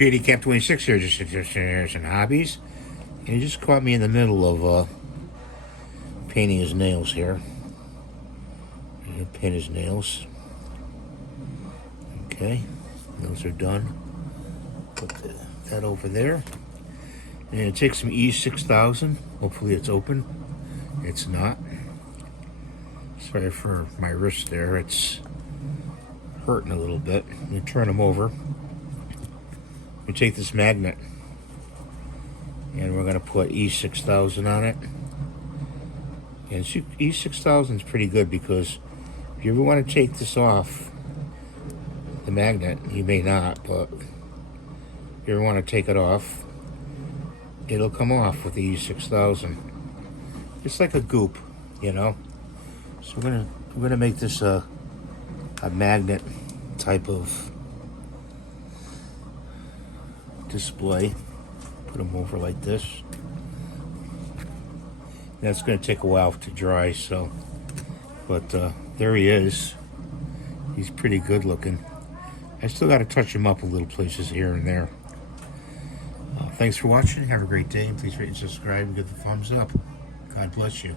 Beauty Cap 26 here, just and hobbies. And he just caught me in the middle of painting his nails here. I'm gonna paint his nails. Okay, those are done. Put that over there. And take some E6000. Hopefully it's open. It's not. Sorry for my wrist there. It's hurting a little bit. I'm gonna turn them over. We take this magnet and we're gonna put E6000 on it. And E6000 is pretty good because if you ever want to take this off the magnet, you may not, but if you ever want to take it off, it'll come off with the E6000. It's like a goop, you know. So we're gonna make this a magnet type of display. Put them over like this. That's going to take a while to dry, so, but there he is. He's pretty good looking. I still got to touch him up a little places here and there. Thanks for watching. Have a great day. Please rate and subscribe and give the thumbs up. God bless you.